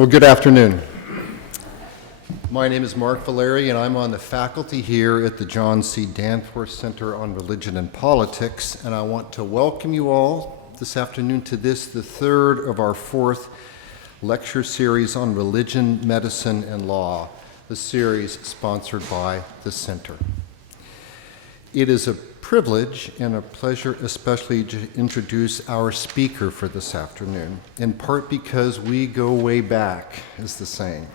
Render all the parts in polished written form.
Well, good afternoon. My name is Mark Valeri, and I'm on the faculty here at the John C. Danforth Center on Religion and Politics, and I want to welcome you all this afternoon to the third of our fourth lecture series on religion, medicine, and law, the series sponsored by the Center. It is a privilege and a pleasure especially to introduce our speaker for this afternoon, in part because we go way back, is the saying.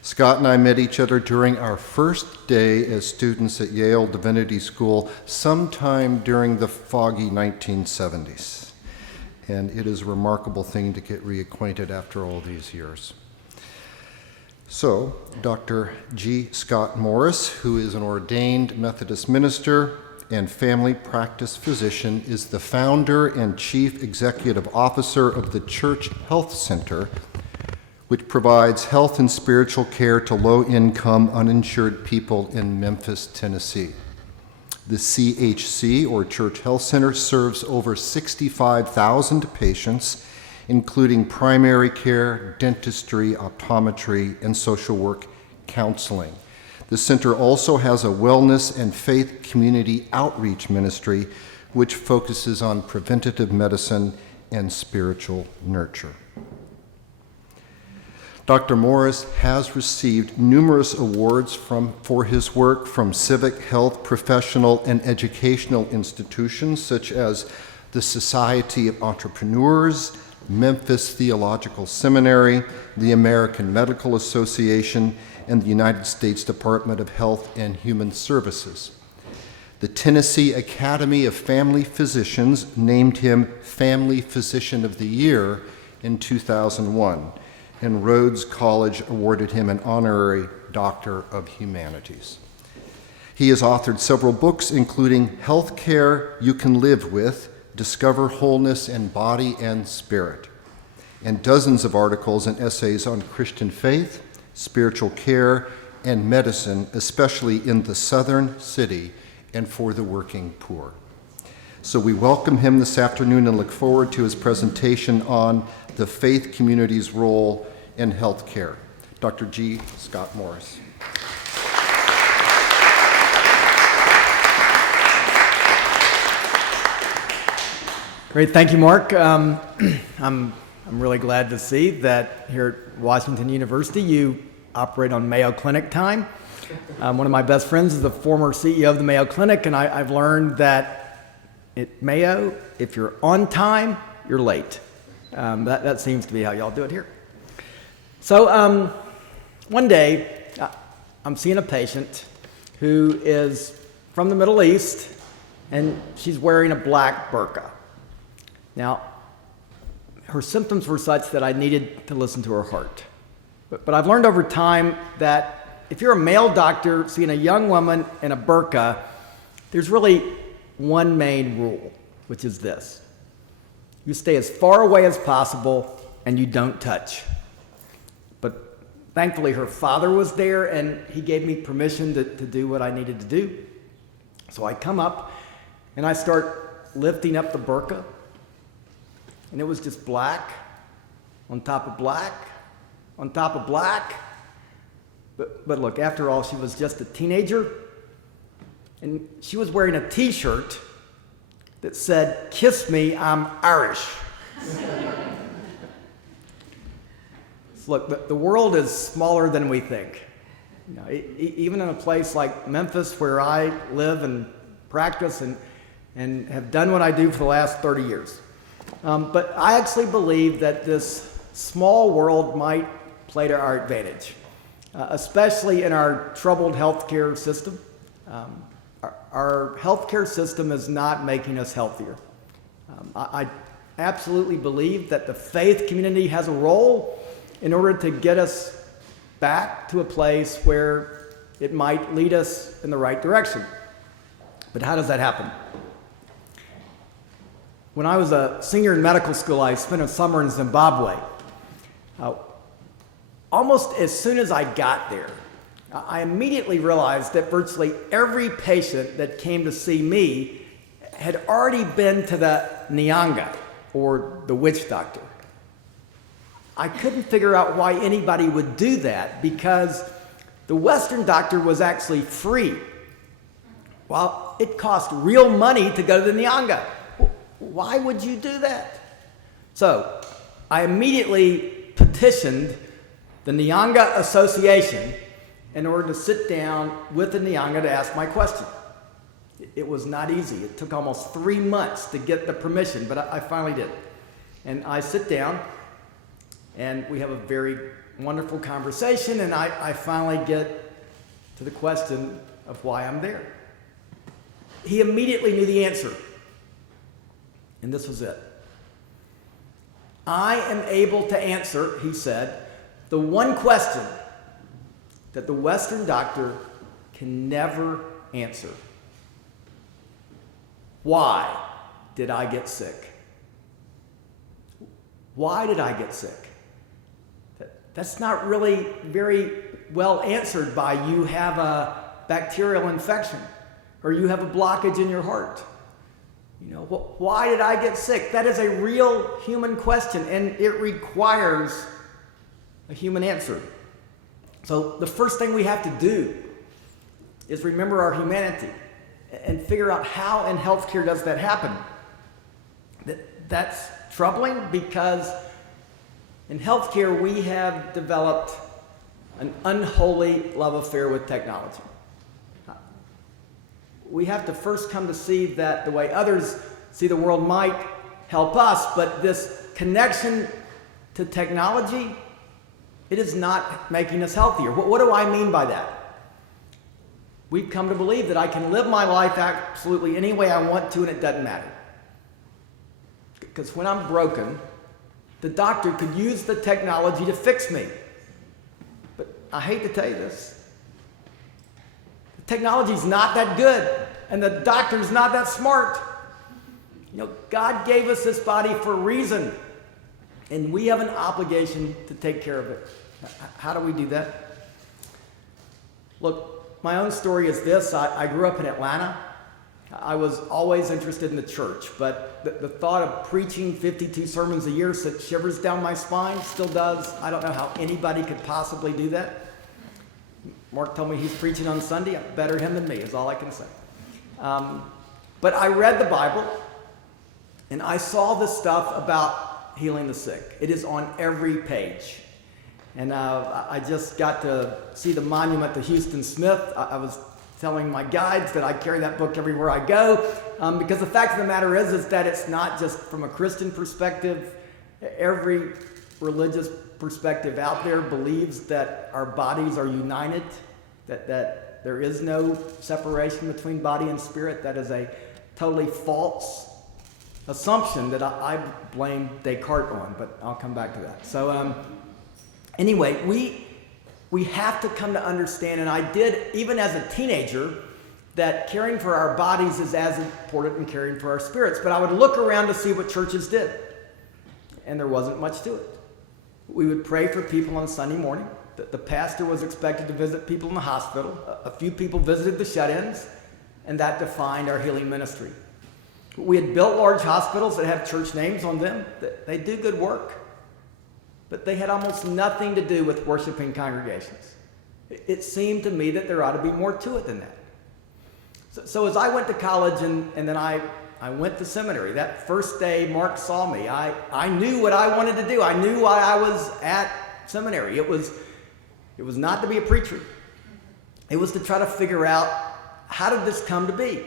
Scott and I met each other during our first day as students at Yale Divinity School sometime during the foggy 1970s. And it is a remarkable thing to get reacquainted after all these years. So, Dr. G. Scott Morris, who is an ordained Methodist minister and family practice physician, is the founder and chief executive officer of the Church Health Center, which provides health and spiritual care to low-income, uninsured people in Memphis, Tennessee. The CHC, or Church Health Center, serves over 65,000 patients, including primary care, dentistry, optometry, and social work counseling. The center also has a wellness and faith community outreach ministry, which focuses on preventative medicine and spiritual nurture. Dr. Morris has received numerous awards for his work from civic, health, professional, and educational institutions such as the Society of Entrepreneurs, Memphis Theological Seminary, the American Medical Association, and the United States Department of Health and Human Services. The Tennessee Academy of Family Physicians named him Family Physician of the Year in 2001, and Rhodes College awarded him an honorary Doctor of Humanities. He has authored several books, including Healthcare You Can Live With, Discover Wholeness in Body and Spirit, and dozens of articles and essays on Christian faith, spiritual care, and medicine, especially in the Southern City and for the working poor. So we welcome him this afternoon and look forward to his presentation on the faith community's role in healthcare. Dr. G. Scott Morris. Great, thank you, Mark. I'm really glad to see that here at Washington University you operate on Mayo Clinic time. One of my best friends is the former CEO of the Mayo Clinic, and I've learned that at Mayo, if you're on time, you're late. That seems to be how y'all do it here. So one day, I'm seeing a patient who is from the Middle East, and she's wearing a black burqa. Now, her symptoms were such that I needed to listen to her heart. But I've learned over time that if you're a male doctor seeing a young woman in a burqa, there's really one main rule, which is this. You stay as far away as possible and you don't touch. But thankfully her father was there and he gave me permission to do what I needed to do. So I come up and I start lifting up the burqa. And it was just black, on top of black, on top of black. But look, after all, she was just a teenager, and she was wearing a t-shirt that said, "Kiss me, I'm Irish." So look, the world is smaller than we think. You know, even in a place like Memphis, where I live and practice and have done what I do for the last 30 years. But I actually believe that this small world might play to our advantage, especially in our troubled healthcare system. Our healthcare system is not making us healthier. I absolutely believe that the faith community has a role in order to get us back to a place where it might lead us in the right direction. But how does that happen? When I was a senior in medical school, I spent a summer in Zimbabwe. Almost as soon as I got there, I immediately realized that virtually every patient that came to see me had already been to the Nyanga, or the witch doctor. I couldn't figure out why anybody would do that, because the Western doctor was actually free, while it cost real money to go to the Nyanga. Why would you do that? So I immediately petitioned the Nyanga Association in order to sit down with the Nyanga to ask my question. It was not easy. It took almost 3 months to get the permission, but I finally did. And I sit down, and we have a very wonderful conversation, and I finally get to the question of why I'm there. He immediately knew the answer, and this was it. I am able to answer, he said, the one question that the Western doctor can never answer. Why did I get sick? Why did I get sick? That's not really very well answered by you have a bacterial infection or you have a blockage in your heart. You know, why did I get sick? That is a real human question, and it requires a human answer. So the first thing we have to do is remember our humanity and figure out how in healthcare does that happen. That's troubling because in healthcare we have developed an unholy love affair with technology. We have to first come to see that the way others see the world might help us, but this connection to technology, it is not making us healthier. What do I mean by that? We've come to believe that I can live my life absolutely any way I want to and it doesn't matter. Because when I'm broken, the doctor could use the technology to fix me. But I hate to tell you this. The technology's not that good, and the doctor's not that smart. You know, God gave us this body for a reason, and we have an obligation to take care of it. How do we do that? Look, my own story is this. I grew up in Atlanta. I was always interested in the church, but the thought of preaching 52 sermons a year sent shivers down my spine, still does. I don't know how anybody could possibly do that. Mark told me he's preaching on Sunday. Better him than me is all I can say. But I read the Bible, and I saw this stuff about healing the sick. It is on every page. And I just got to see the monument to Houston Smith. I was telling my guides that I carry that book everywhere I go, because the fact of the matter is that it's not just from a Christian perspective. Every religious perspective out there believes that our bodies are united, that there is no separation between body and spirit. That is a totally false assumption that I blame Descartes on, but I'll come back to that. So anyway, we have to come to understand, and I did even as a teenager, that caring for our bodies is as important as caring for our spirits. But I would look around to see what churches did, and there wasn't much to it. We would pray for people on Sunday morning. The pastor was expected to visit people in the hospital. A few people visited the shut-ins, and that defined our healing ministry. We had built large hospitals that have church names on them. They do good work, but they had almost nothing to do with worshiping congregations. It seemed to me that there ought to be more to it than that. So as I went to college and then I went to seminary, that first day Mark saw me, I knew what I wanted to do. I knew why I was at seminary. It was not to be a preacher. It was to try to figure out, how did this come to be?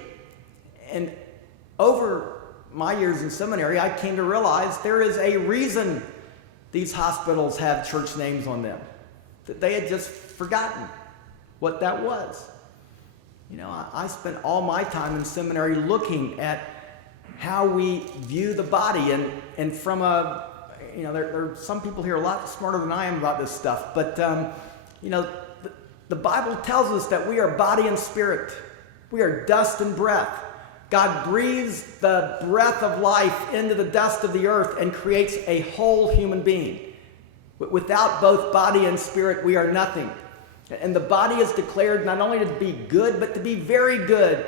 And over my years in seminary, I came to realize there is a reason these hospitals have church names on them. That they had just forgotten what that was. You know, I spent all my time in seminary looking at how we view the body, and from a, you know, there are some people here a lot smarter than I am about this stuff, but you know, the Bible tells us that we are body and spirit. We are dust and breath. God breathes the breath of life into the dust of the earth and creates a whole human being. Without both body and spirit, we are nothing. And the body is declared not only to be good, but to be very good.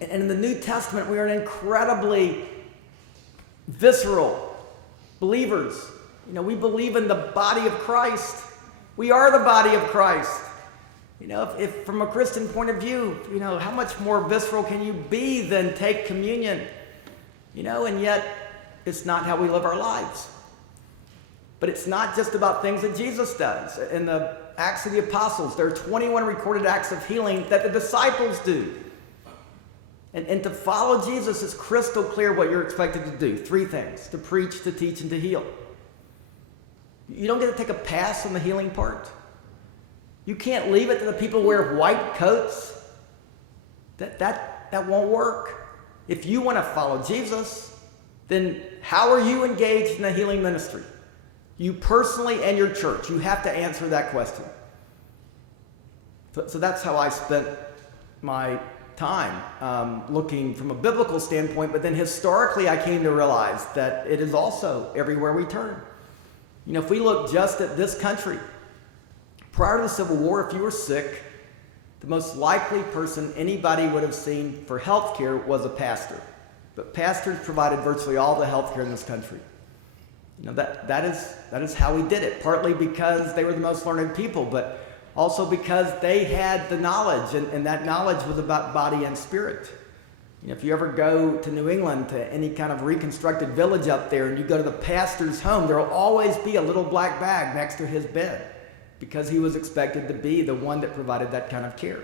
And in the New Testament, we are incredibly visceral believers We believe in the body of Christ. We are the body of Christ. If from a Christian point of view, how much more visceral can you be than take communion? And yet it's not how we live our lives. But it's not just about things that Jesus does. In the Acts of the Apostles, there are 21 recorded acts of healing that the disciples do. And to follow Jesus is crystal clear what you're expected to do. 3 things: to preach, to teach, and to heal. You don't get to take a pass on the healing part. You can't leave it to the people who wear white coats. That won't work. If you want to follow Jesus, then how are you engaged in the healing ministry? You personally and your church. You have to answer that question. So that's how I spent my time, looking from a biblical standpoint, but then historically I came to realize that it is also everywhere we turn. If we look just at this country, prior to the Civil War, if you were sick, the most likely person anybody would have seen for health care was a pastor. But pastors provided virtually all the health care in this country. That is how we did it, partly because they were the most learned people, but also because they had the knowledge, and that knowledge was about body and spirit. If you ever go to New England, to any kind of reconstructed village up there, and you go to the pastor's home, there will always be a little black bag next to his bed, because he was expected to be the one that provided that kind of care.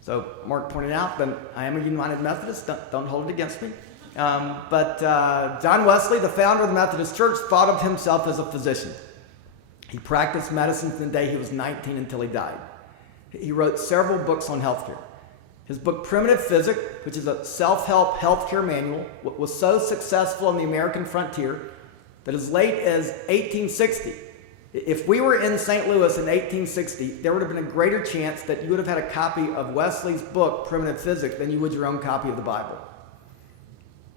So Mark pointed out that I am a United Methodist. Don't hold it against me. But John Wesley, the founder of the Methodist Church, thought of himself as a physician. He practiced medicine from the day he was 19 until he died. He wrote several books on healthcare. His book, Primitive Physics, which is a self-help healthcare manual, was so successful on the American frontier that as late as 1860, if we were in St. Louis in 1860, there would have been a greater chance that you would have had a copy of Wesley's book, Primitive Physics, than you would your own copy of the Bible.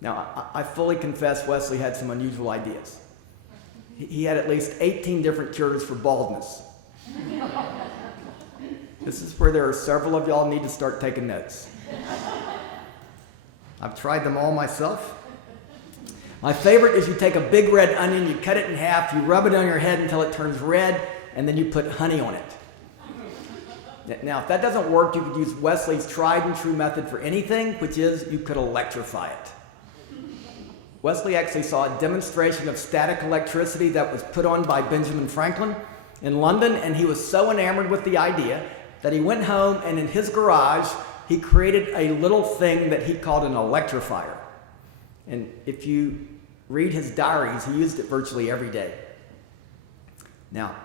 Now, I fully confess Wesley had some unusual ideas. He had at least 18 different cures for baldness. This is where there are several of y'all need to start taking notes. I've tried them all myself. My favorite is you take a big red onion, you cut it in half, you rub it on your head until it turns red, and then you put honey on it. Now, if that doesn't work, you could use Wesley's tried and true method for anything, which is you could electrify it. Wesley actually saw a demonstration of static electricity that was put on by Benjamin Franklin in London, and he was so enamored with the idea that he went home and in his garage, he created a little thing that he called an electrifier. And if you read his diaries, he used it virtually every day. Now,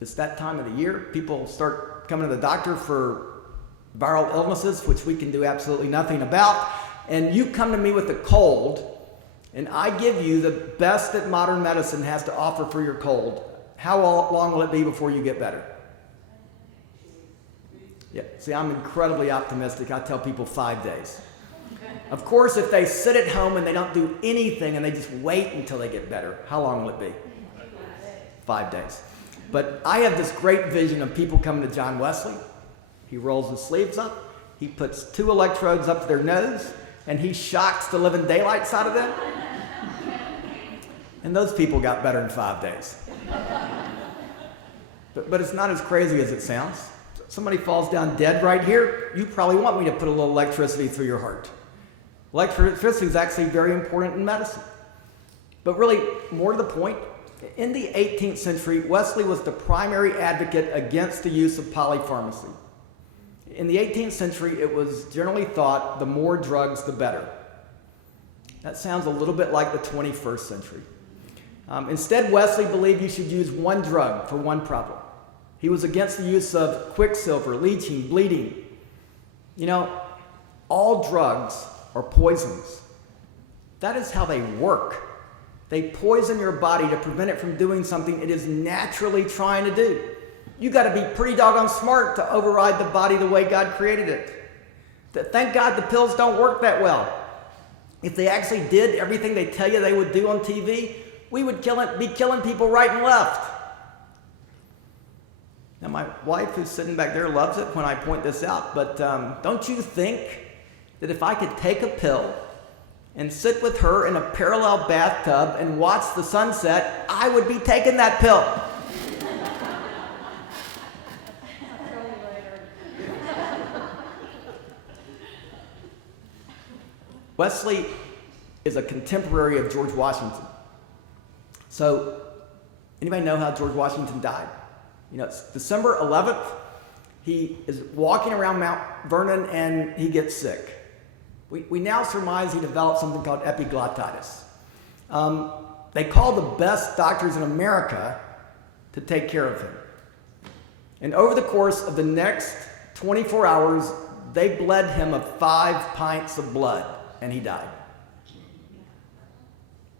it's that time of the year. People start coming to the doctor for viral illnesses, which we can do absolutely nothing about. And you come to me with a cold, and I give you the best that modern medicine has to offer for your cold. How long will it be before you get better? Yeah, see, I'm incredibly optimistic. I tell people 5 days. Of course, if they sit at home and they don't do anything and they just wait until they get better, how long will it be? 5 days. But I have this great vision of people coming to John Wesley. He rolls his sleeves up, he puts 2 electrodes up to their nose, and he shocks the living daylights out of them. And those people got better in 5 days. But it's not as crazy as it sounds. Somebody falls down dead right here, you probably want me to put a little electricity through your heart. Electricity is actually very important in medicine. But really, more to the point, in the 18th century, Wesley was the primary advocate against the use of polypharmacy. In the 18th century, it was generally thought the more drugs, the better. That sounds a little bit like the 21st century. Instead, Wesley believed you should use one drug for one problem. He was against the use of quicksilver, leaching, bleeding. All drugs are poisons. That is how they work. They poison your body to prevent it from doing something it is naturally trying to do. You got to be pretty doggone smart to override the body the way God created it. Thank God the pills don't work that well. If they actually did everything they tell you they would do on TV, we would be killing people right and left. Now, my wife, who's sitting back there, loves it when I point this out, but don't you think that if I could take a pill and sit with her in a parallel bathtub and watch the sunset, I would be taking that pill. Wesley is a contemporary of George Washington. So, anybody know how George Washington died? You know, it's December 11th. He is walking around Mount Vernon and he gets sick. We now surmise he developed something called epiglottitis. They called the best doctors in America to take care of him. And over the course of the next 24 hours, they bled him of 5 pints of blood, and he died.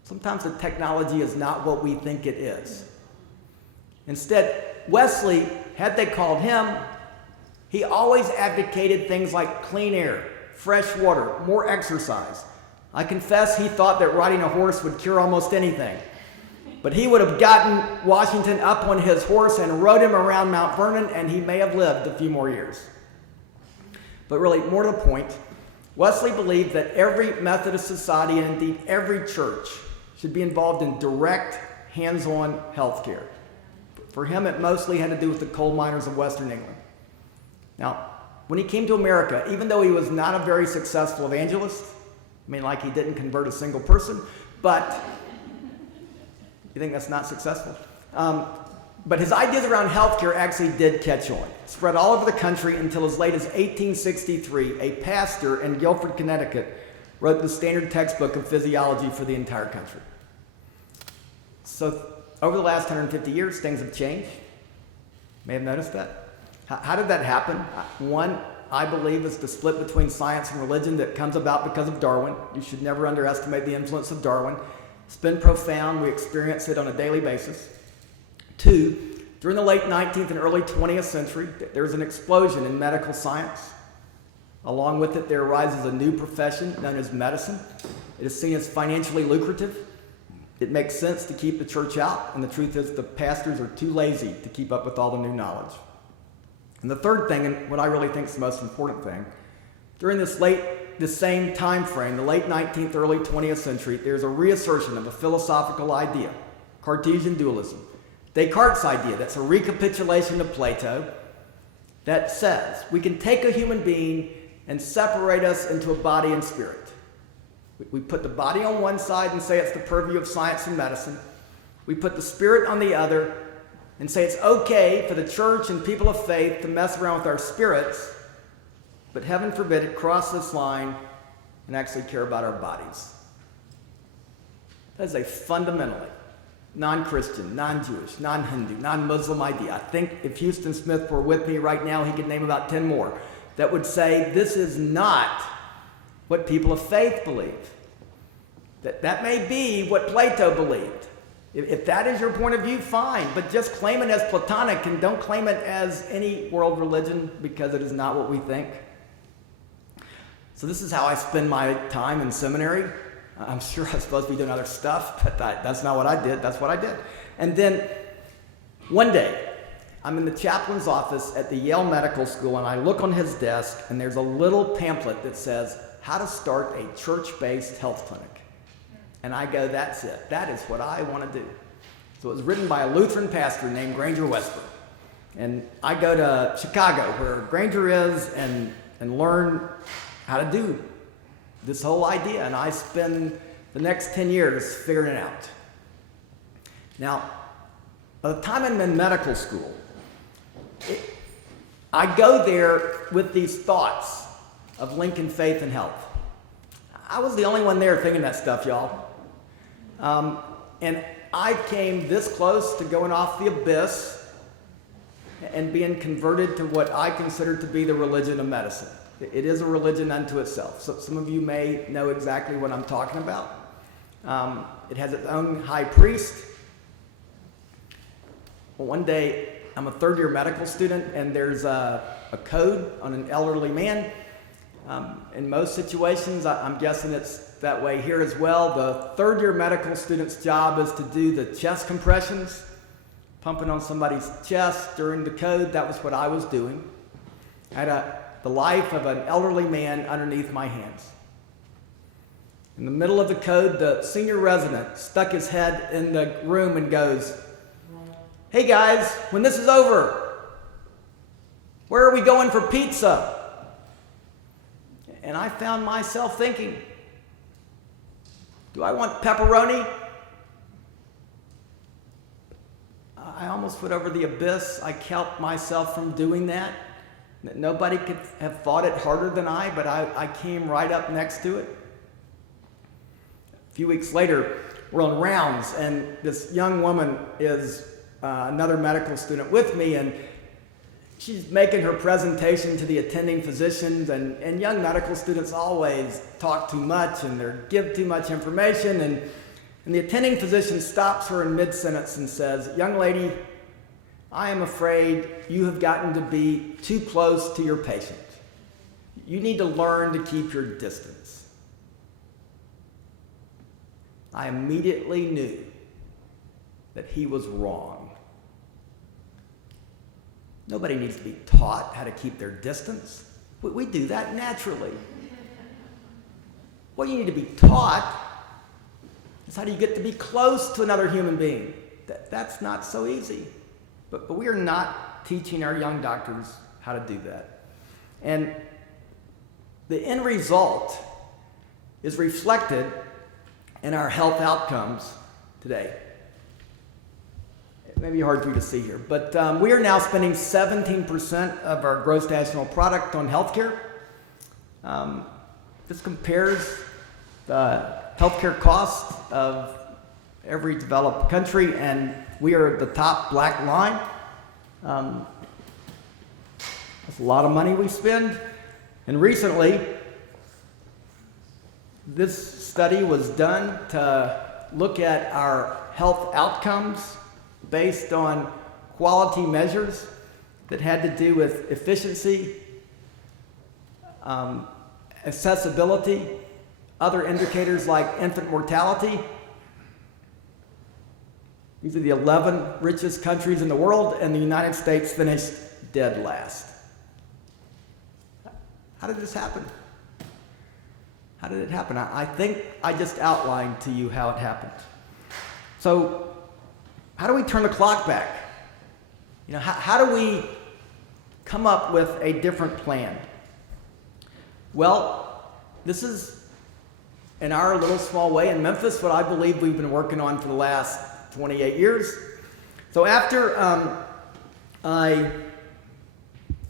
Sometimes the technology is not what we think it is. Instead, Wesley, had they called him, he always advocated things like clean air, fresh water, more exercise. I confess he thought that riding a horse would cure almost anything. But he would have gotten Washington up on his horse and rode him around Mount Vernon, and he may have lived a few more years. But really, more to the point, Wesley believed that every Methodist society, and indeed every church, should be involved in direct, hands-on health care. For him, it mostly had to do with the coal miners of Western England. Now, when he came to America, even though he was not a very successful evangelist, I mean, like he didn't convert a single person, but you think that's not successful? But his ideas around healthcare actually did catch on. Spread all over the country until as late as 1863, a pastor in Guilford, Connecticut, wrote the standard textbook of physiology for the entire country. So over the last 150 years, things have changed. May have noticed that. How did that happen? One, I believe, is the split between science and religion that comes about because of Darwin. You should never underestimate the influence of Darwin. It's been profound. We experience it on a daily basis. Two, during the late 19th and early 20th century, there was an explosion in medical science. Along with it, there arises a new profession known as medicine. It is seen as financially lucrative. It makes sense to keep the church out, and the truth is the pastors are too lazy to keep up with all the new knowledge. And the third thing, and what I really think is the most important thing, during this same time frame, the late 19th, early 20th century, there's a reassertion of a philosophical idea, Cartesian dualism. Descartes' idea, that's a recapitulation of Plato, that says we can take a human being and separate us into a body and spirit. We put the body on one side and say it's the purview of science and medicine. We put the spirit on the other and say it's okay for the church and people of faith to mess around with our spirits, but heaven forbid it cross this line and actually care about our bodies. That is a fundamentally non-Christian, non-Jewish, non-Hindu, non-Muslim idea. I think if Houston Smith were with me right now, he could name about 10 more that would say this is not what people of faith believe. That may be what Plato believed. If that is your point of view, fine, but just claim it as Platonic and don't claim it as any world religion because it is not what we think. So this is how I spend my time in seminary. I'm sure I'm supposed to be doing other stuff, but that's not what I did. That's what I did. And then one day, I'm in the chaplain's office at the Yale Medical School, and I look on his desk, and there's a little pamphlet that says, how to start a church-based health clinic. And I go, that's it. That is what I want to do. So it was written by a Lutheran pastor named Granger Westbrook. And I go to Chicago, where Granger is, and learn how to do this whole idea. And I spend the next 10 years figuring it out. Now, by the time I'm in medical school, I go there with these thoughts of linking faith and health. I was the only one there thinking that stuff, y'all. And I came this close to going off the abyss and being converted to what I consider to be the religion of medicine. It is a religion unto itself. So some of you may know exactly what I'm talking about. It has its own high priest. Well, one day, I'm a third-year medical student, and there's a code on an elderly man. In most situations, I'm guessing it's that way here as well. The third-year medical student's job is to do the chest compressions, pumping on somebody's chest during the code. That was what I was doing. I had the life of an elderly man underneath my hands. In the middle of the code, the senior resident stuck his head in the room and goes, "Hey guys, when this is over, where are we going for pizza?" And I found myself thinking, do I want pepperoni? I almost went over the abyss. I kept myself from doing that. Nobody could have fought it harder than I, but I came right up next to it. A few weeks later, we're on rounds, and this young woman is another medical student with me, and she's making her presentation to the attending physicians, and young medical students always talk too much and they give too much information, and the attending physician stops her in mid-sentence and says, "Young lady, I am afraid you have gotten to be too close to your patient. You need to learn to keep your distance." I immediately knew that he was wrong. Nobody needs to be taught how to keep their distance. We do that naturally. What you need to be taught is how do you get to be close to another human being. That's not so easy. But we are not teaching our young doctors how to do that. And the end result is reflected in our health outcomes today. It may be hard for you to see here, but we are now spending 17% of our gross national product on healthcare. This compares the healthcare costs of every developed country, and we are at the top black line. That's a lot of money we spend. And recently, this study was done to look at our health outcomes based on quality measures that had to do with efficiency, accessibility, other indicators like infant mortality. These are the 11 richest countries in the world, and the United States finished dead last. How did this happen? How did it happen? I think I just outlined to you how it happened. So, how do we turn the clock back? How do we come up with a different plan? Well, this is, in our little small way in Memphis, what I believe we've been working on for the last 28 years. So after I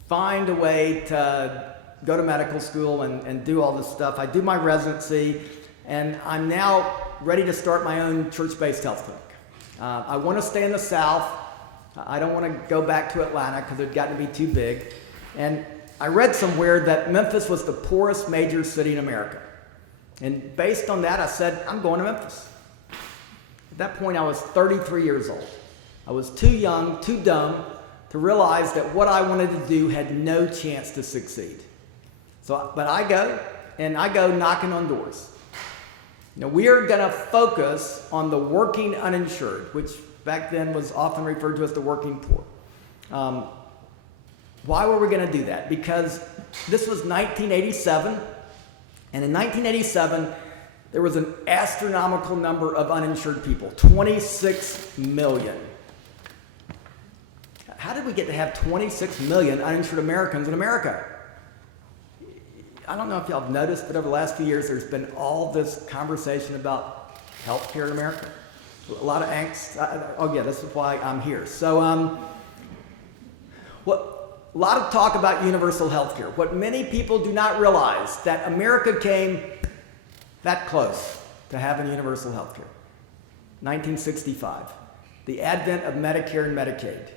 find a way to go to medical school and do all this stuff, I do my residency, and I'm now ready to start my own church-based health clinic. I want to stay in the South. I don't want to go back to Atlanta because it had gotten to be too big. And I read somewhere that Memphis was the poorest major city in America. And based on that, I said, I'm going to Memphis. At that point, I was 33 years old. I was too young, too dumb to realize that what I wanted to do had no chance to succeed. But I go knocking on doors. We are going to focus on the working uninsured, which back then was often referred to as the working poor. Why were we going to do that? Because this was 1987, and in 1987, there was an astronomical number of uninsured people, 26 million. How did we get to have 26 million uninsured Americans in America? I don't know if y'all have noticed, but over the last few years, there's been all this conversation about healthcare in America. A lot of angst. This is why I'm here. So, a lot of talk about universal healthcare. What many people do not realize, that America came that close to having universal healthcare. 1965, the advent of Medicare and Medicaid.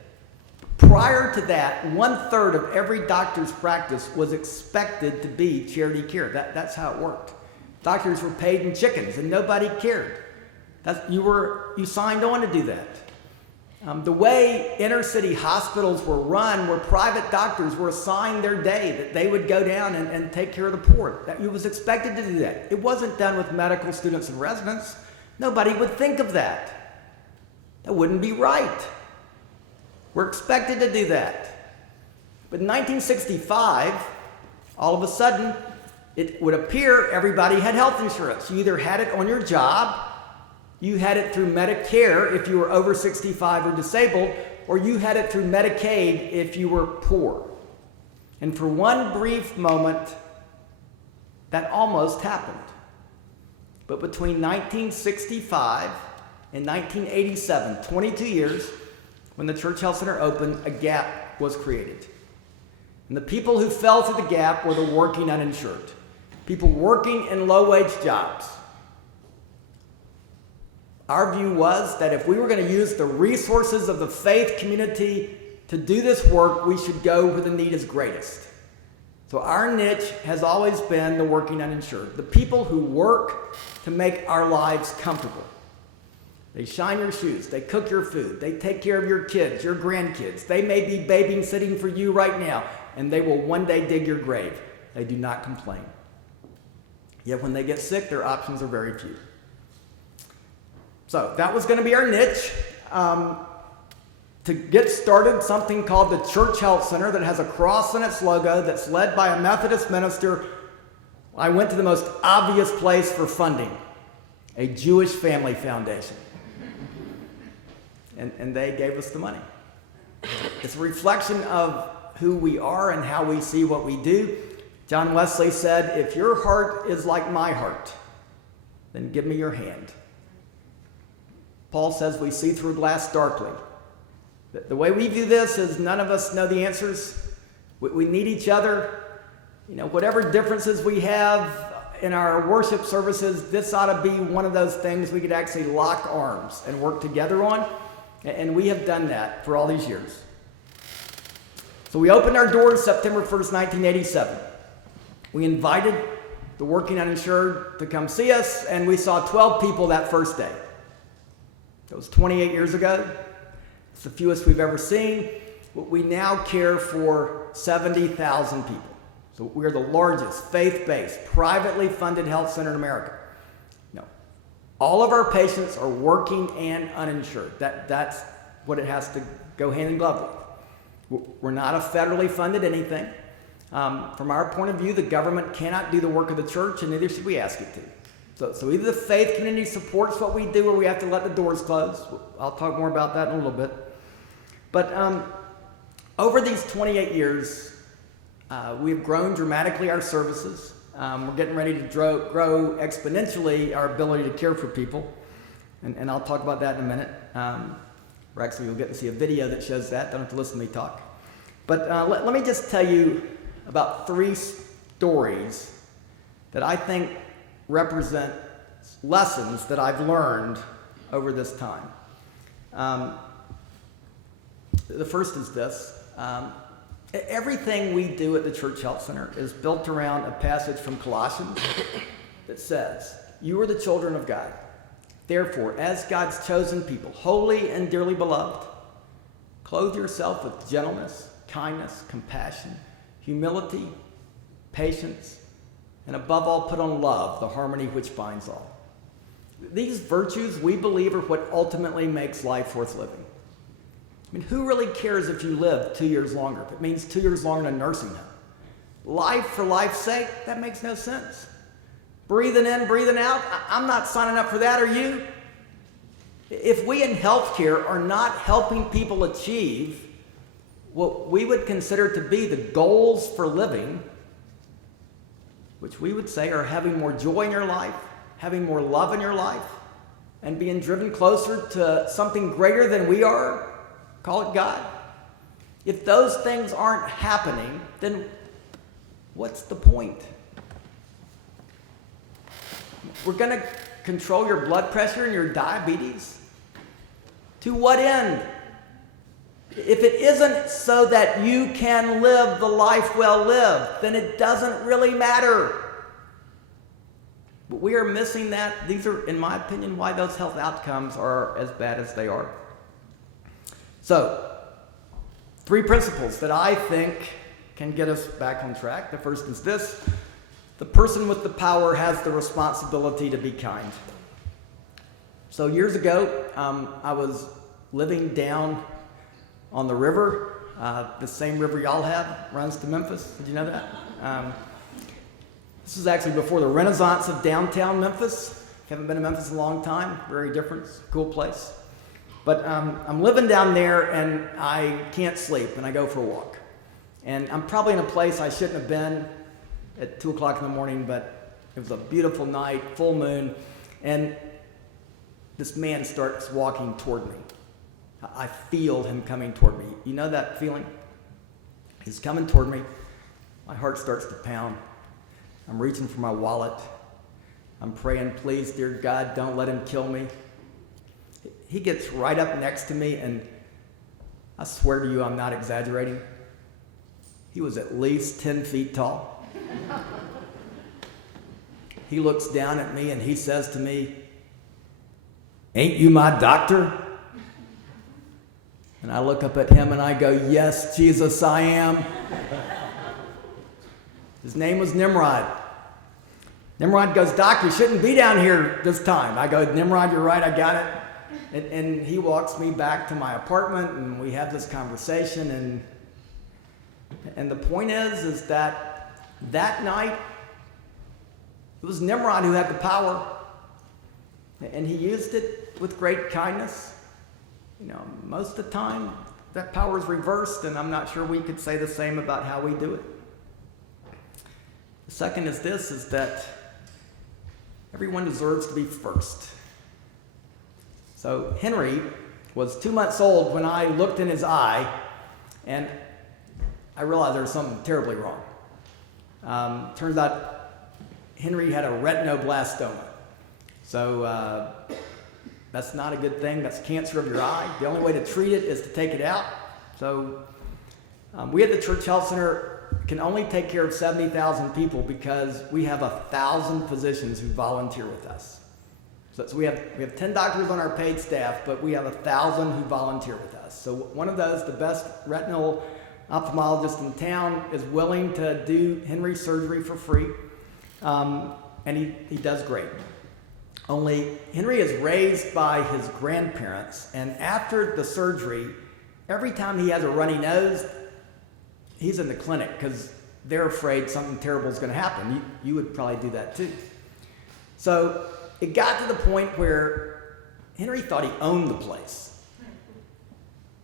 Prior to that, 1/3 of every doctor's practice was expected to be charity care. That's how it worked. Doctors were paid in chickens, and nobody cared. You signed on to do that. The way inner city hospitals were run, where private doctors were assigned their day, that they would go down and take care of the poor. It was expected to do that. It wasn't done with medical students and residents. Nobody would think of that. That wouldn't be right. We're expected to do that. But in 1965, all of a sudden, it would appear everybody had health insurance. You either had it on your job, you had it through Medicare if you were over 65 or disabled, or you had it through Medicaid if you were poor. And for one brief moment, that almost happened. But between 1965 and 1987, 22 years, when the Church Health Center opened, a gap was created. And the people who fell through the gap were the working uninsured, people working in low-wage jobs. Our view was that if we were going to use the resources of the faith community to do this work, we should go where the need is greatest. So our niche has always been the working uninsured, the people who work to make our lives comfortable. They shine your shoes, they cook your food, they take care of your kids, your grandkids. They may be babysitting for you right now, and they will one day dig your grave. They do not complain. Yet when they get sick, their options are very few. So that was going to be our niche. To get started, something called the Church Health Center that has a cross in its logo that's led by a Methodist minister. I went to the most obvious place for funding, a Jewish family foundation. And they gave us the money. It's a reflection of who we are and how we see what we do. John Wesley said, "If your heart is like my heart, then give me your hand." Paul says we see through glass darkly. The way we view this is none of us know the answers. We need each other. Whatever differences we have in our worship services, this ought to be one of those things we could actually lock arms and work together on. And we have done that for all these years. So we opened our doors September 1st, 1987. We invited the working uninsured to come see us, and we saw 12 people that first day. That was 28 years ago. It's the fewest we've ever seen. We now care for 70,000 people. So we're the largest faith-based, privately funded health center in America. All of our patients are working and uninsured. That's what it has to go hand in glove with. We're not a federally funded anything. From our point of view, the government cannot do the work of the church, and neither should we ask it to. So either the faith community supports what we do, or we have to let the doors close. I'll talk more about that in a little bit. But over these 28 years, we've grown dramatically our services. We're getting ready to grow exponentially our ability to care for people. And I'll talk about that in a minute. Or actually, you'll get to see a video that shows that. Don't have to listen to me talk. But let me just tell you about 3 stories that I think represent lessons that I've learned over this time. The first is this. Everything we do at the Church Health Center is built around a passage from Colossians that says, "You are the children of God. Therefore, as God's chosen people, holy and dearly beloved, clothe yourself with gentleness, kindness, compassion, humility, patience, and above all, put on love, the harmony which binds all." These virtues, we believe, are what ultimately makes life worth living. Who really cares if you live 2 years longer? If it means 2 years longer in a nursing home. Life for life's sake, that makes no sense. Breathing in, breathing out, I'm not signing up for that, are you? If we in healthcare are not helping people achieve what we would consider to be the goals for living, which we would say are having more joy in your life, having more love in your life, and being driven closer to something greater than we are, call it God. If those things aren't happening, then what's the point? We're going to control your blood pressure and your diabetes? To what end? If it isn't so that you can live the life well lived, then it doesn't really matter. But we are missing that. These are, in my opinion, why those health outcomes are as bad as they are. So, 3 principles that I think can get us back on track. The first is this: the person with the power has the responsibility to be kind. So years ago, I was living down on the river. The same river y'all have runs to Memphis. Did you know that? This was actually before the renaissance of downtown Memphis. Haven't been to Memphis in a long time. Very different, cool place. But I'm living down there and I can't sleep and I go for a walk. And I'm probably in a place I shouldn't have been at 2 o'clock in the morning, but it was a beautiful night, full moon, and this man starts walking toward me. I feel him coming toward me. You know that feeling? He's coming toward me. My heart starts to pound. I'm reaching for my wallet. I'm praying, please, dear God, don't let him kill me. He gets right up next to me, and I swear to you, I'm not exaggerating. He was at least 10 feet tall. He looks down at me and he says to me, "Ain't you my doctor?" And I look up at him and I go, "Yes, Jesus, I am." His name was Nimrod. Nimrod goes, "Doc, you shouldn't be down here this time." I go, "Nimrod, you're right, I got it." And he walks me back to my apartment and we have this conversation. And the point is that night, it was Nimrod who had the power. And he used it with great kindness. You know, most of the time, that power is reversed, and I'm not sure we could say the same about how we do it. The second is this, is that everyone deserves to be first. So Henry was 2 months old when I looked in his eye, and I realized there was something terribly wrong. Turns out Henry had a retinoblastoma. So that's not a good thing. That's cancer of your eye. The only way to treat it is to take it out. So we at the Church Health Center can only take care of 70,000 people because we have 1,000 physicians who volunteer with us. So we have 10 doctors on our paid staff, but we have 1,000 who volunteer with us. So one of those, the best retinal ophthalmologist in town, is willing to do Henry's surgery for free, and he does great. Only Henry is raised by his grandparents, and after the surgery, every time he has a runny nose, he's in the clinic because they're afraid something terrible is going to happen. You would probably do that too. So it got to the point where Henry thought he owned the place.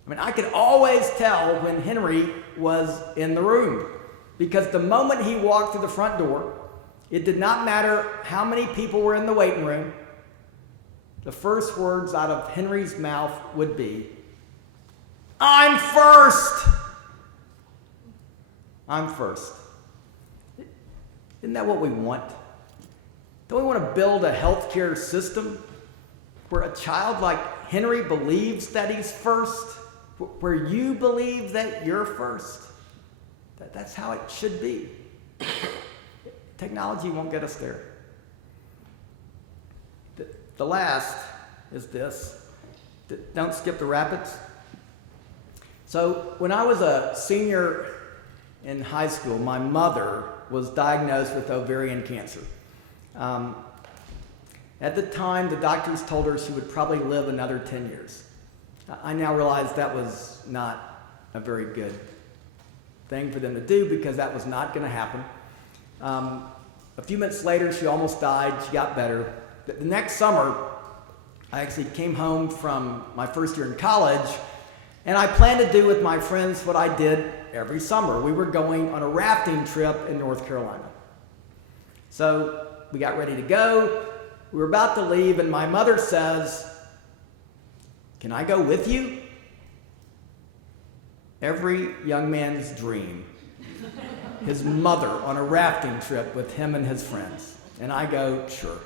I mean, I could always tell when Henry was in the room because the moment he walked through the front door, it did not matter how many people were in the waiting room. The first words out of Henry's mouth would be, "I'm first." I'm first. Isn't that what we want? Don't we want to build a healthcare system where a child like Henry believes that he's first, where you believe that you're first? That's how it should be. Technology won't get us there. The last is this. Don't skip the rapids. So when I was a senior in high school, my mother was diagnosed with ovarian cancer. At the time, the doctors told her she would probably live another 10 years. I now realize that was not a very good thing for them to do because that was not going to happen. A few minutes later, she almost died. She got better. The next summer, I actually came home from my first year in college, and I planned to do with my friends what I did every summer. We were going on a rafting trip in North Carolina. So we got ready to go. We were about to leave, and my mother says, "Can I go with you?" Every young man's dream. His mother on a rafting trip with him and his friends. And I go, "Sure."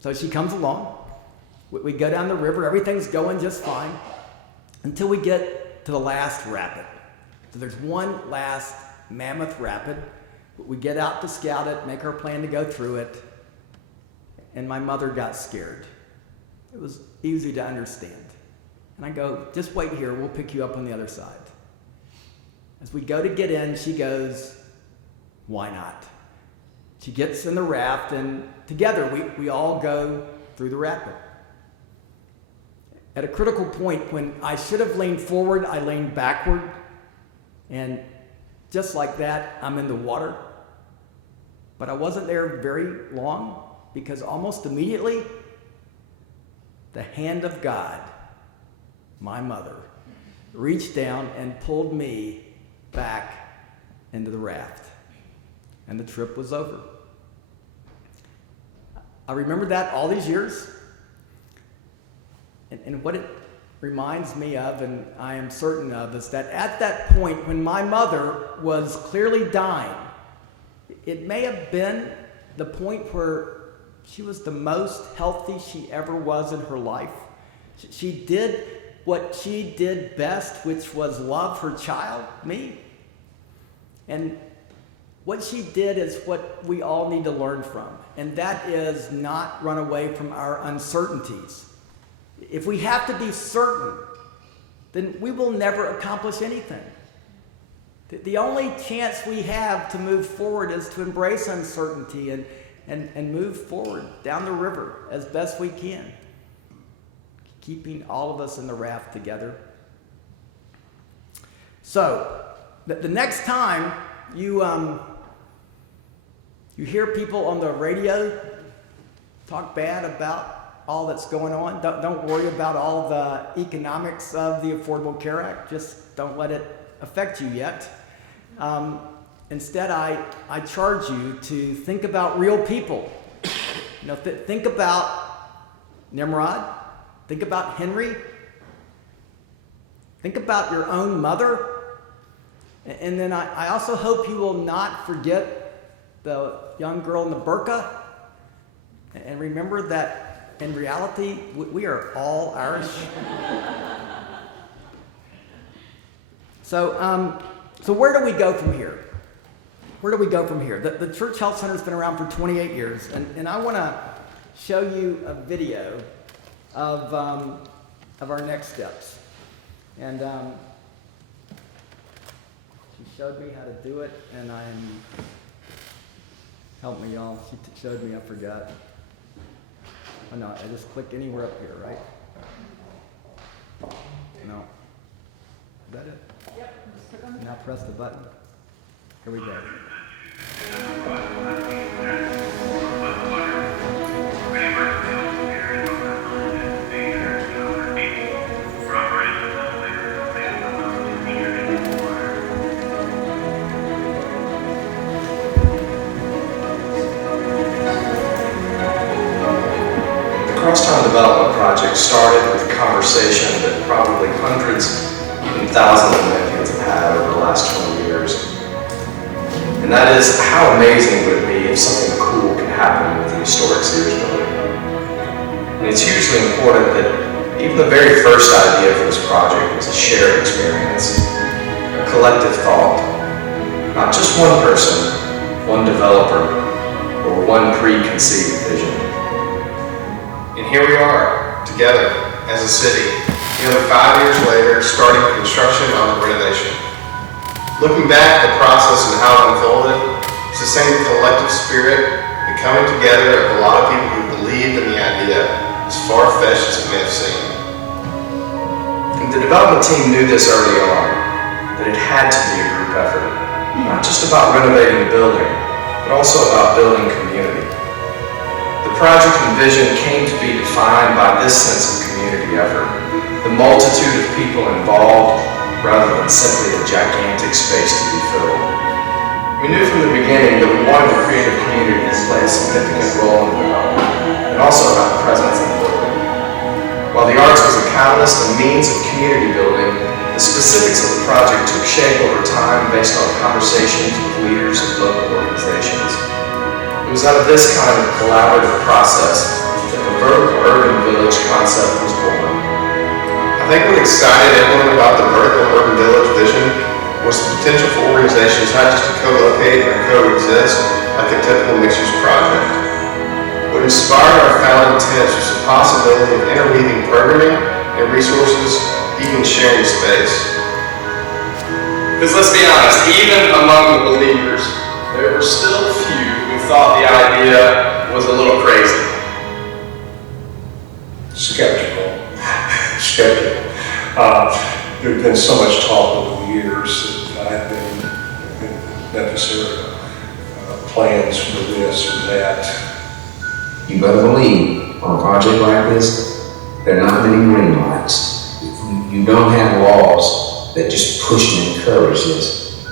So she comes along. We go down the river. Everything's going just fine until we get to the last rapid. So there's one last mammoth rapid. We get out to scout it, make our plan to go through it. And my mother got scared. It was easy to understand. And I go, "Just wait here. We'll pick you up on the other side." As we go to get in, she goes, "Why not?" She gets in the raft, and together we all go through the rapid. At a critical point, when I should have leaned forward, I leaned backward. And just like that, I'm in the water. But I wasn't there very long because almost immediately, the hand of God, my mother, reached down and pulled me back into the raft. And the trip was over. I remember that all these years. And what it reminds me of, and I am certain of, is that at that point when my mother was clearly dying, it may have been the point where she was the most healthy she ever was in her life. She did what she did best, which was love her child, me. And what she did is what we all need to learn from, and that is not run away from our uncertainties. If we have to be certain, then we will never accomplish anything. The only chance we have to move forward is to embrace uncertainty and move forward down the river as best we can, keeping all of us in the raft together. So, the next time you hear people on the radio talk bad about all that's going on, don't worry about all the economics of the Affordable Care Act. Just don't let it affect you yet. Instead, I charge you to think about real people. Think about Nimrod. Think about Henry. Think about your own mother. And then I also hope you will not forget the young girl in the burqa. And remember that in reality, we are all Irish. So where do we go from here? Where do we go from here? The Church Health Center has been around for 28 years, and I want to show you a video of our next steps. And she showed me how to do it, and help me, y'all. She showed me, I forgot. Oh no, I just click anywhere up here, right? No. Is that it? Yep, just click on the Now press the button. Here we go. Crosstown Development Project started with a conversation that probably hundreds, even thousands of Memphians have had over the last 20 years. And that is, how amazing would it be if something cool could happen with the historic Sears building? And it's hugely important that even the very first idea for this project was a shared experience, a collective thought, not just one person, one developer, or one preconceived vision. And here we are, together, as a city, nearly 5 years later, starting construction on the renovation. Looking back at the process and how it unfolded, it's the same collective spirit, the coming together of a lot of people who believed in the idea, as far-fetched as it may have seemed. And the development team knew this early on, that it had to be a group effort, not just about renovating the building, but also about building community. The project and vision came to be defined by this sense of community effort, the multitude of people involved rather than simply a gigantic space to be filled. We knew from the beginning that we wanted to create a community that plays a significant role in the development and also have presence in the building. While the arts was a catalyst and means of community building, the specifics of the project took shape over time based on conversations with leaders of local organizations. It was out of this kind of collaborative process that the vertical urban village concept was born. I think what excited everyone about the vertical urban village vision was the potential for organizations not just to co-locate or coexist like a typical mixed-use project. What inspired our founding tenants was the possibility of interweaving programming and resources, even sharing space. Because let's be honest, even among the believers, there were still few who thought the idea was a little crazy. Skeptical. There's been so much talk over the years that I've been in Memphis area plans for this or that. You better believe on a project like this, there are not many green lights. You don't have laws that just push and encourage this.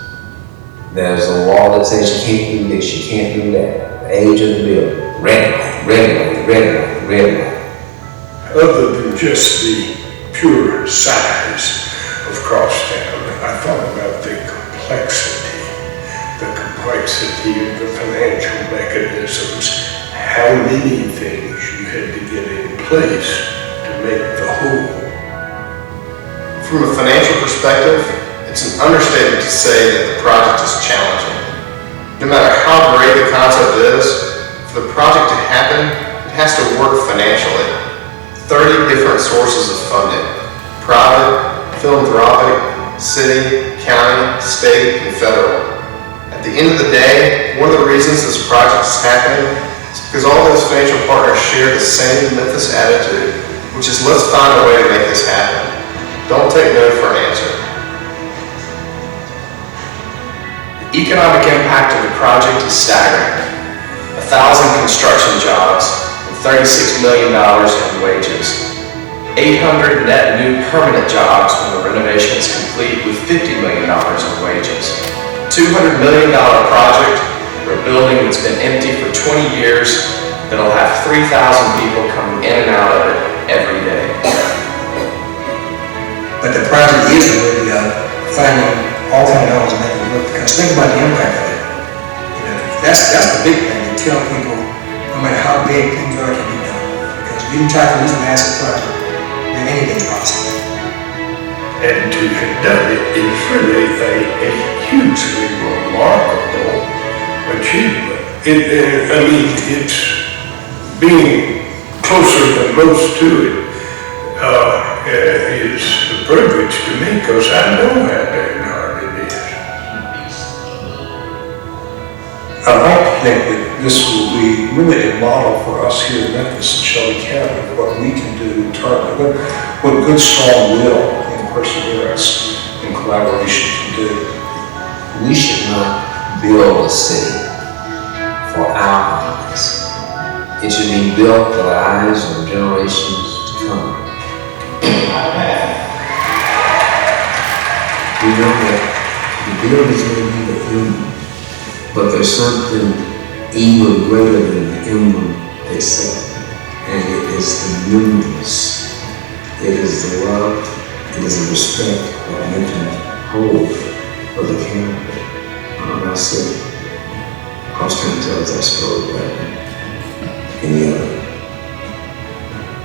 There's a law that says you can't do this, you can't do that. The age of the building, red light, red light, red light, red light. Other than just the pure size of Crosstown, I thought about the complexity of the financial mechanisms, how many things you had to get in place to make the whole. From a financial perspective, it's an understatement to say that the project is challenging. No matter how great the concept is, for the project to happen, it has to work financially. 30 different sources of funding: private, philanthropic, city, county, state, and federal. At the end of the day, one of the reasons this project is happening is because all those financial partners share the same Memphis attitude, which is let's find a way to make this happen. Don't take no for an answer. The economic impact of the project is staggering. 1,000 construction jobs and $36 million in wages. 800 net new permanent jobs when the renovation is complete with $50 million in wages. $200 million project for a building that's been empty for 20 years that'll have 3,000 people coming in and out of it every day. But the project is really finding all kind of dollars to make it work. Because think about the impact of it. That's the big thing. To tell people, no matter how big things are, can be done. Because if you can try to do a massive project, then anything's possible. And to have done it is really a hugely remarkable achievement. It's being closer than most to it is a privilege to me because I know how damn hard it is. I'd like to think that this will be really a model for us here in Memphis and Shelby County of what we can do internally, what good, strong will and perseverance and collaboration can do. We should not build a city for our eyes. It should be built for the eyes of generations to come. We know that the buildings may be the emblem, but there's something even greater than the emblem they say, and it is the memories. It is the love, it is the respect that Memphis holds for the character of our city. Crosstown tells that story better than any other.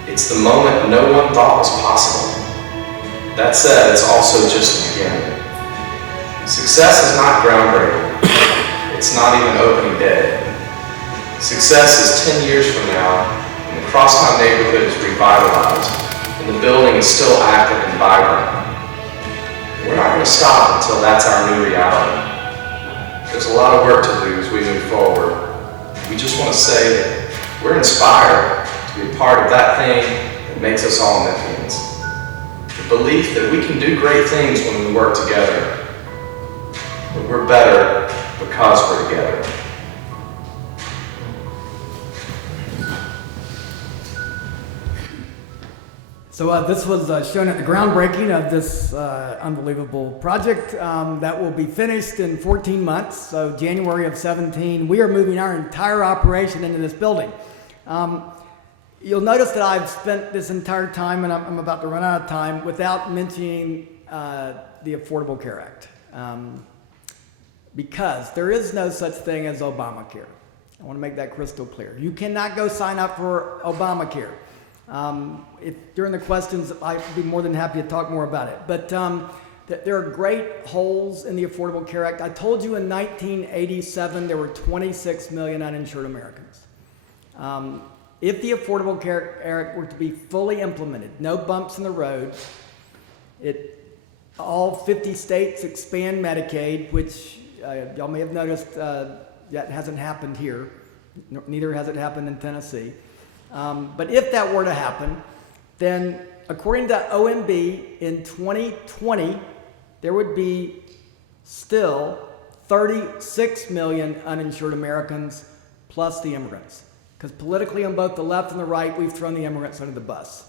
It's the moment no one thought was possible. That said, it's also just the beginning. Success is not groundbreaking. It's not even opening day. Success is 10 years from now, and the Crosstown neighborhood is revitalized, and the building is still active and vibrant. We're not going to stop until that's our new reality. There's a lot of work to do as we move forward. We just want to say that we're inspired to be a part of that thing that makes us all Memphians. The belief that we can do great things when we work together. That we're better because we're together. So this was shown at the groundbreaking of this unbelievable project that will be finished in 14 months. So January of 17, we are moving our entire operation into this building. You'll notice that I've spent this entire time, and I'm about to run out of time, without mentioning the Affordable Care Act. Because there is no such thing as Obamacare. I want to make that crystal clear. You cannot go sign up for Obamacare. If during the questions, I'd be more than happy to talk more about it. But there are great holes in the Affordable Care Act. I told you in 1987 there were 26 million uninsured Americans. If the Affordable Care Act were to be fully implemented, no bumps in the road, all 50 states expand Medicaid, which y'all may have noticed that hasn't happened here. Neither has it happened in Tennessee. But if that were to happen, then according to OMB, in 2020, there would be still 36 million uninsured Americans, plus the immigrants. Because politically on both the left and the right, we've thrown the immigrants under the bus.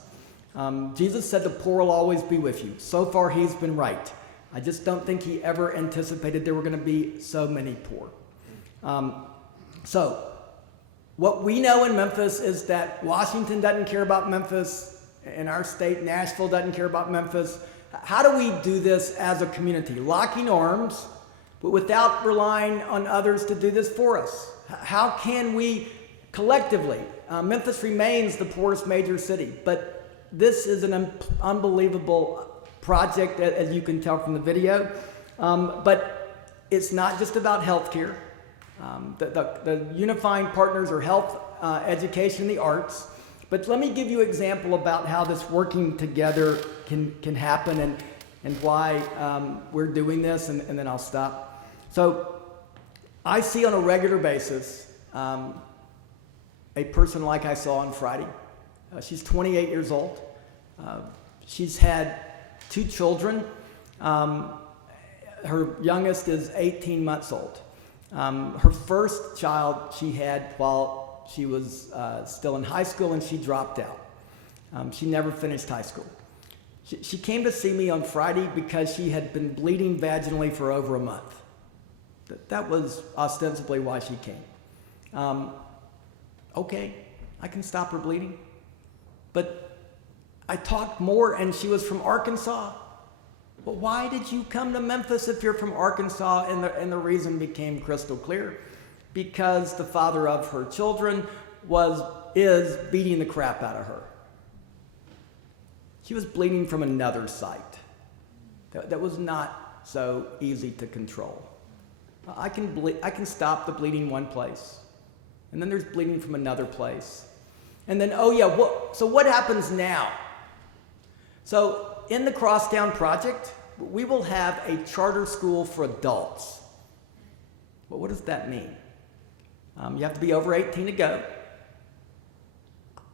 Jesus said the poor will always be with you. So far, he's been right. I just don't think he ever anticipated there were going to be so many poor. So what we know in Memphis is that Washington doesn't care about Memphis, and our state, Nashville, doesn't care about Memphis. How do we do this as a community? Locking arms, but without relying on others to do this for us. How can we collectively, Memphis remains the poorest major city, but this is an unbelievable project, as you can tell from the video. But it's not just about healthcare. The unifying partners are health, education, and the arts. But let me give you an example about how this working together can happen and why we're doing this, and then I'll stop. So I see on a regular basis a person like I saw on Friday. She's 28 years old. She's had 2 children. Her youngest is 18 months old. Her first child she had while she was still in high school, and she dropped out. She never finished high school. She came to see me on Friday because she had been bleeding vaginally for over a month. That was ostensibly why she came. Okay, I can stop her bleeding. But I talked more, and she was from Arkansas. Well, why did you come to Memphis if you're from Arkansas? And the reason became crystal clear. Because the father of her children is beating the crap out of her. She was bleeding from another site. That was not so easy to control. I can stop the bleeding one place, and then there's bleeding from another place. And then, so what happens now? So in the Crosstown Project, we will have a charter school for adults. Well, what does that mean? You have to be over 18 to go.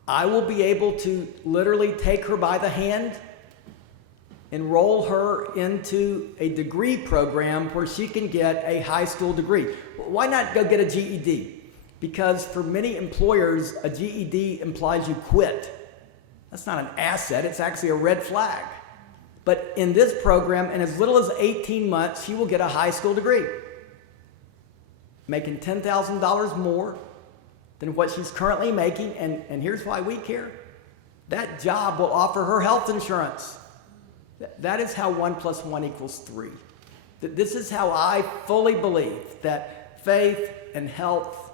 I will be able to literally take her by the hand, enroll her into a degree program where she can get a high school degree. Why not go get a GED? Because for many employers, a GED implies you quit. That's not an asset, it's actually a red flag. But in this program, in as little as 18 months, she will get a high school degree, making $10,000 more than what she's currently making. And here's why we care. That job will offer her health insurance. That is how 1 + 1 = 3. This is how I fully believe that faith and health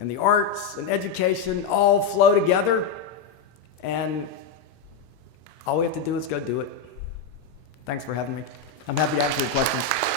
and the arts and education all flow together, and all we have to do is go do it. Thanks for having me. I'm happy to answer your questions.